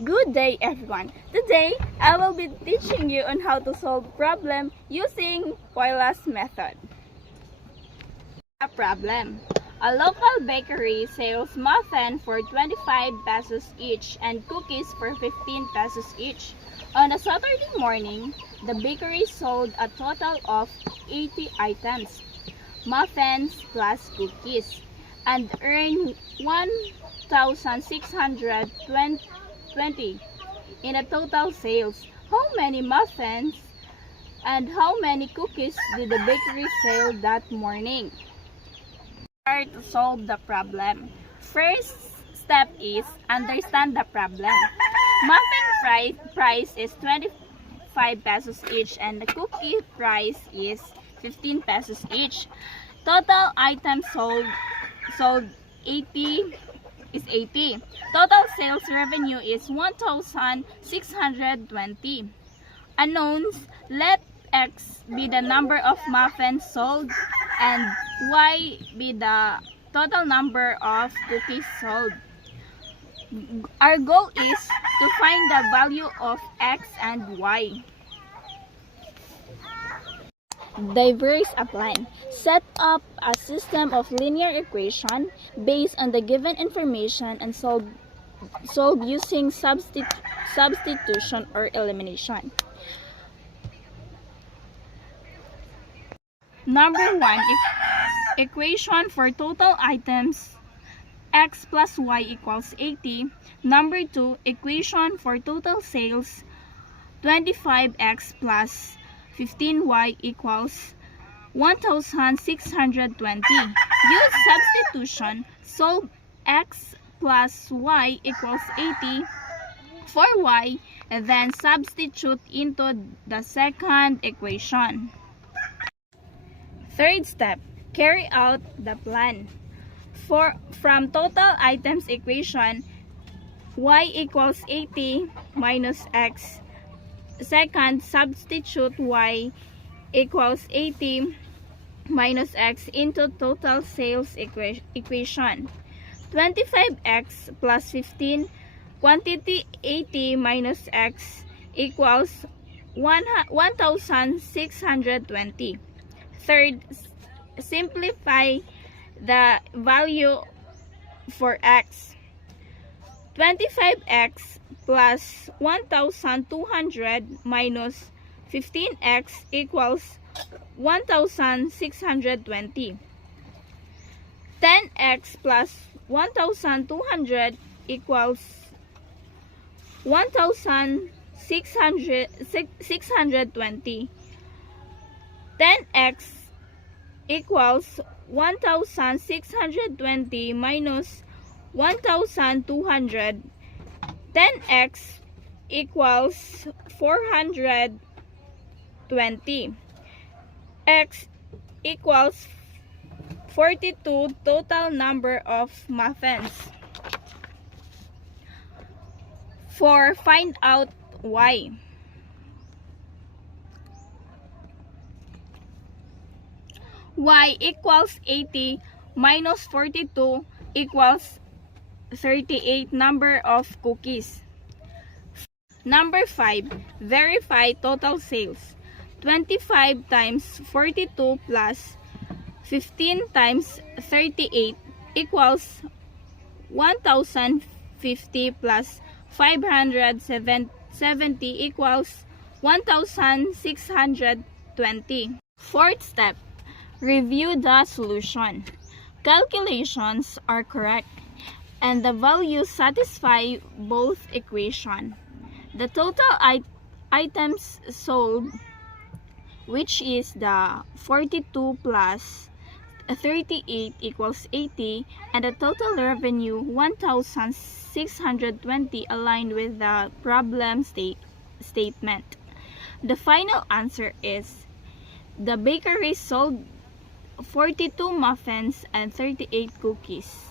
Good day everyone! Today, I will be teaching you on how to solve problem using Poylas method. A problem. A local bakery sells muffin for 25 pesos each and cookies for 15 pesos each. On a Saturday morning, the bakery sold a total of 80 items, muffins plus cookies, and earned 1,620 in a total sales. How many muffins and how many cookies did the bakery sell that morning? Start to solve the problem. First step is understand the problem. Muffin price is 25 pesos each and the cookie price is 15 pesos each. Total items sold 80 is 80. Total sales revenue is 1,620. Unknowns, let X be the number of muffins sold and Y be the total number of cookies sold. Our goal is to find the value of X and Y. Diverse a plan. Set up a system of linear equation based on the given information and solve using substitution or elimination. Number 1, equation for total items X plus Y equals 80. Number 2, equation for total sales 25X plus 15Y equals 1,620. Use substitution. Solve X plus Y equals 80 for Y and then substitute into the second equation. Third step, carry out the plan. From total items equation, Y equals 80 minus X. Second, substitute Y equals 80 minus X into total sales equation. 25X plus 15, quantity 80 minus X equals 1,620. Third, simplify the value for X. 25X plus 1,200 minus 15X equals 1,620. 10X plus 1,200 equals 1,620. 10X equals 1,620 minus 1,200. 10X equals 420. X equals 42 total number of muffins. 4. Find out Y. Y equals 80 minus 42 equals 38 number of cookies. Number 5, verify total sales. 25 times 42 plus 15 times 38 equals 1,050 plus 570 equals 1,620. Fourth step, review the solution. Calculations are correct and the values satisfy both equations. The total items sold, which is the 42 plus 38 equals 80, and the total revenue 1,620 aligned with the problem statement. The final answer is the bakery sold 42 muffins and 38 cookies.